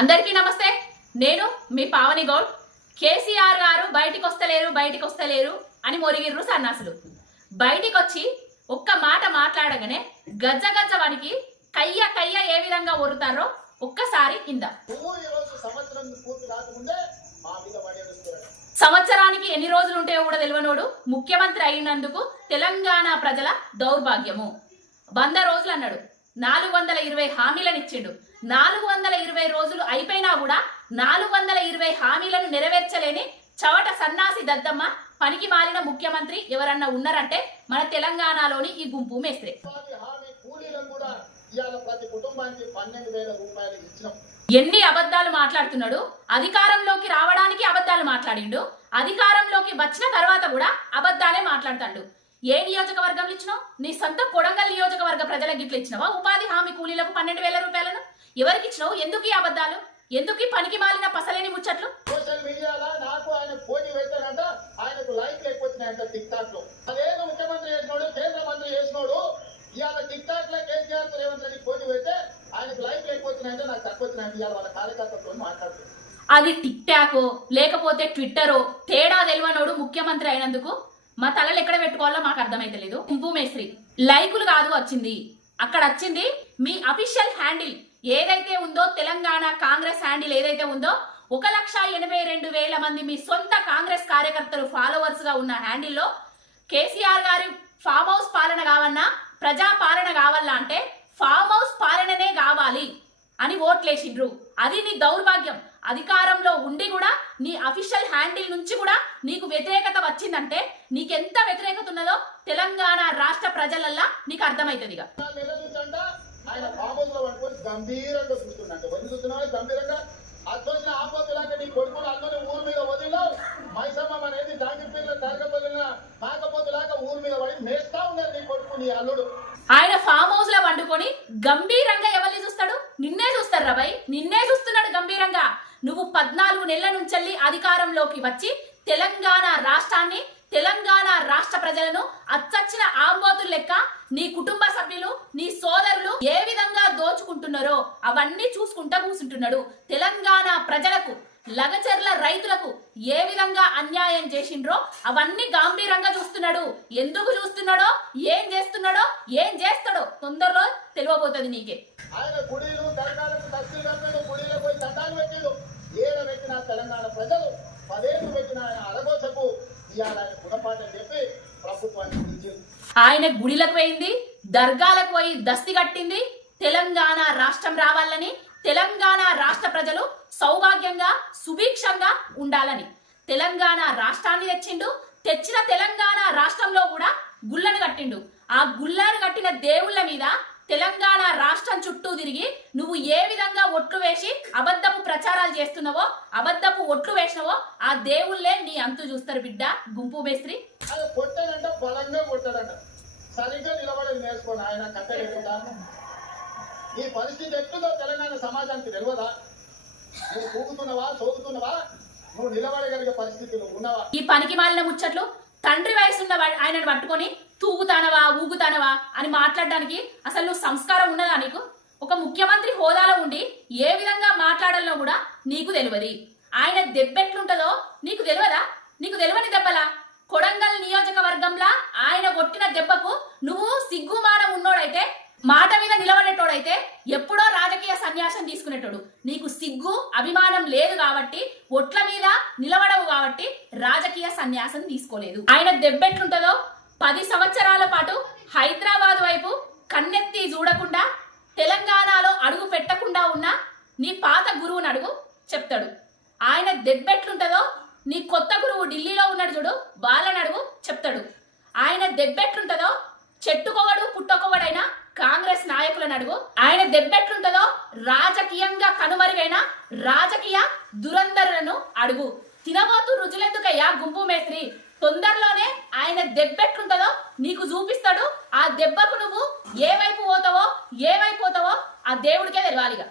అందరికీ నమస్తే. నేను మీ పావని గౌడ్. కేసీఆర్ గారు బయటికి వస్తలేరు బయటికి వస్తలేరు అని మొరిగిర్రు సన్నాసులు. బయటికి వచ్చి ఒక్క మాట మాట్లాడగానే గజ్జ గజ్జ వానికి కయ్య కయ్య ఏ విధంగా ఒరుతారో ఒక్కసారి ఇందా సంవత్సరానికి ఎన్ని రోజులు ఉంటాయో కూడా తెలియనోడు ముఖ్యమంత్రి అయినందుకు తెలంగాణ ప్రజల దౌర్భాగ్యము. వంద రోజులు అన్నాడు నాలుగు వందల ఇరవై హామీలను ఇచ్చిండు నాలుగు వందల ఇరవై రోజులు అయిపోయినా కూడా నాలుగు వందల ఇరవై హామీలను నెరవేర్చలేని చవట సన్నాసి దద్దమ్మ పనికి మాలిన ముఖ్యమంత్రి ఎవరన్నా ఉన్నారంటే మన తెలంగాణలోని ఈ గుంపు మేస్త్రే. ఎన్ని అబద్ధాలు మాట్లాడుతున్నాడు? అధికారంలోకి రావడానికి అబద్ధాలు మాట్లాడిండు. అధికారంలోకి వచ్చిన తర్వాత కూడా అబద్ధాలే మాట్లాడతాడు. ఏ నియోజకవర్గంలో ఇచ్చినావు? నీ సొంత కొడంగల్ నియోజకవర్గ ప్రజలకు గిట్ల ఇచ్చినావా? ఉపాధి హామీ కూలీలకు పన్నెండు వేల రూపాయలను? ఎవరికి ఇచ్చినావు? ఎందుకు ఈ అబద్ధాలు? ఎందుకు ఈ పనికి మాలిన పసలేని ముచ్చట్లు? సోషల్ మీడియాలో నాకు ఆయన పోటీ పెట్టానంట ఆయనకు లైక్ లేకపోతున్నాయంట టిక్ టాక్లో అదేదో ముఖ్యమంత్రి చేసినోడు కేంద్ర మంత్రి చేసినోడు ఇవాళ టిక్ టాక్లో కేసీఆర్ రేవంత్ రెడ్డి పోటీ పెడితే ఆయనకు లైక్ లేకపోతున్నాయంటే నాకు తక్కువ వచ్చినాయంటే ఇవాళ వాళ్ళ కార్యకర్తలతో మాట్లాడుతుంది అది టిక్ టాకో లేకపోతే ట్విట్టరో తేడా తెలియనోడు ముఖ్యమంత్రి అయినందుకు మా తలలు ఎక్కడ పెట్టుకోవాలో మాకు అర్థమైతలేదు కుంపు మేస్త్రి లైకులు కాదు వచ్చింది. అక్కడ వచ్చింది మీ అఫీషియల్ హ్యాండిల్. ఏదైతే ఉందో తెలంగాణ కాంగ్రెస్ హ్యాండిల్ ఏదైతే ఉందో ఒక లక్ష ఎనభై రెండు వేల మంది మీ సొంత కాంగ్రెస్ కార్యకర్తలు ఫాలోవర్స్గా ఉన్న హ్యాండిల్లో కేసీఆర్ గారి ఫామ్ హౌస్ పాలన కావన్నా ప్రజా పాలన కావాలా అంటే ఫామ్ హౌస్ పాలననే కావాలి. అని ఓట్లేసిండ్రు. అది నీ దౌర్భాగ్యం. అధికారంలో ఉండి కూడా నీ అఫీషియల్ హ్యాండిల్ నుంచి కూడా నీకు వ్యతిరేకత వచ్చిందంటే నీకెంత వ్యతిరేకత ఉన్నదో తెలంగాణ రాష్ట్ర ప్రజలల్లా నీకు అర్థమవుతుంది అంట ఆయన ఫామ్ హౌస్లో పట్టుకొని గంభీరంగా చూస్తున్నట్ట వదిలి చూస్తున్నావా గంభీరంగా అద్దొచ్చిన ఆపోతులాగా నీ కొడుకులు అందరూ ఊరు మీద వదిలినావు. మైసమ్మ అనేది డాంగి పిల్లల తాగపోతున్న కాకపోతులాగా ఊరు మీద పడి మేస్తా ఉన్నారు నీ కొడుకు నీ అల్లుడు. ఆయన ఫామ్ హౌస్లో వండుకొని గంభీరంగా నిన్నే చూస్తారు నిన్నే చూస్తున్నాడు గంభీరంగా. నువ్వు పద్నాలుగు నెలల నుంచెల్లి అధికారంలోకి వచ్చి తెలంగాణ రాష్ట్రాన్ని తెలంగాణ రాష్ట్ర ప్రజలను అచ్చచ్చిన ఆంబోతులు లెక్క నీ కుటుంబ సభ్యులు నీ సోదరులు ఏ విధంగా దోచుకుంటున్నారో అవన్నీ చూసుకుంటా కూర్చుంటున్నాడు తెలంగాణ ప్రజలకు లగచర్ల రైతులకు ఏ విధంగా అన్యాయం చేసిండ్రో అవన్నీ గాంభీరంగా చూస్తున్నాడు. ఎందుకు చూస్తున్నాడో ఏం చేస్తున్నాడో ఏం చేస్తాడో తొందరలో తెలియబోతుంది నీకే ఆయన గుడిలు దర్గాలకు దస్తులు కట్టిండు గుడిలో పోయి చట్టాలు పెట్టిండు ఏడ పెట్టిన తెలంగాణ ప్రజలు పదేళ్ళు పెట్టిన ఆయన అరగోచకు ఆయన గుణపాఠం చెప్పి ఆయన గుడిలకు పోయింది దర్గాలకు పోయి దస్తి కట్టింది తెలంగాణ రాష్ట్రం రావాలని తెలంగాణ రాష్ట్ర ప్రజలు సౌభాగ్యంగా సుభిక్షంగా ఉండాలని. తెలంగాణ రాష్ట్రాన్ని తెచ్చిండు తెచ్చిన తెలంగాణ రాష్ట్రంలో కూడా గుళ్ళను కట్టిండు. ఆ గుళ్ళను కట్టిన దేవుళ్ళ మీద తెలంగాణ రాష్ట్రం చుట్టూ తిరిగి నువ్వు ఏ విధంగా ఒట్లు వేసి అబద్ధపు ప్రచారాలు చేస్తున్నావో అబద్ధపు ఒట్లు వేసినవో ఆ దేవుళ్ళే నీ అంతు చూస్తారు బిడ్డ. గుంపు మేస్త్రి. ఆయన కొట్టానంట బలంగా కొట్టాడంట. సరిగ్గా నిలబడి నేర్చుకోండి ఆయన కట్టలేకుండా. ఈ పరిస్థితి ఎట్లుందో తెలంగాణ సమాజానికి తెలియదా? నువ్వు కూగుతున్నావా సోకుతున్నావా? నువ్వు నిలబడగలిగే పరిస్థితులు ఉన్నావా? ఈ పనికి మాలిన ముచ్చట్లు తండ్రి వయసున్న ఆయనను పట్టుకొని తూగుతానవా ఊగుతానవా అని మాట్లాడడానికి అసలు నువ్వు సంస్కారం ఉన్నదా నీకు? ఒక ముఖ్యమంత్రి హోదాలో ఉండి ఏ విధంగా మాట్లాడాలో కూడా నీకు తెలియదు. ఆయన దెబ్బెట్లుంటదో నీకు తెలియదా? నీకు తెలియని దెబ్బలా? కొడంగల్ నియోజకవర్గంలా ఆయన కొట్టిన దెబ్బకు నువ్వు సిగ్గుమానం ఉన్నోడైతే మాట మీద నిలబడేటోడైతే ఎప్పుడో రాజకీయ సన్యాసం తీసుకునేటోడు. నీకు సిగ్గు అభిమానం లేదు కాబట్టి ఒట్ల మీద నిలబడవు కాబట్టి రాజకీయ సన్యాసం తీసుకోలేదు. ఆయన దెబ్బెట్లుంటదో పది సంవత్సరాల పాటు హైదరాబాద్ వైపు కన్నెత్తి చూడకుండా తెలంగాణలో అడుగు పెట్టకుండా ఉన్న నీ పాత గురువుని అడుగు చెప్తాడు. ఆయన దెబ్బెట్లుంటుందో నీ కొత్త గురువు ఢిల్లీలో ఉన్నాడు చూడు బాలని అడుగు చెప్తాడు. ఆయన దెబ్బెట్లుంటుందో చెట్టుకోవడు పుట్టకొవడైనా కాంగ్రెస్ నాయకులను అడుగు. ఆయన దెబ్బెట్లుంటుందో రాజకీయంగా కనుమరుగైన రాజకీయ దురంధరులను అడుగు. తినబోతు రుజులెందుకయ్యా గుంపు మేస్త్రి? తొందరలోనే ఆయన దెబ్బ ఎట్లుంటుందో నీకు చూపిస్తాడు. ఆ దెబ్బకు నువ్వు ఏవైపు పోతావో ఏ పోతావో ఆ దేవుడికే తెలియాలిగా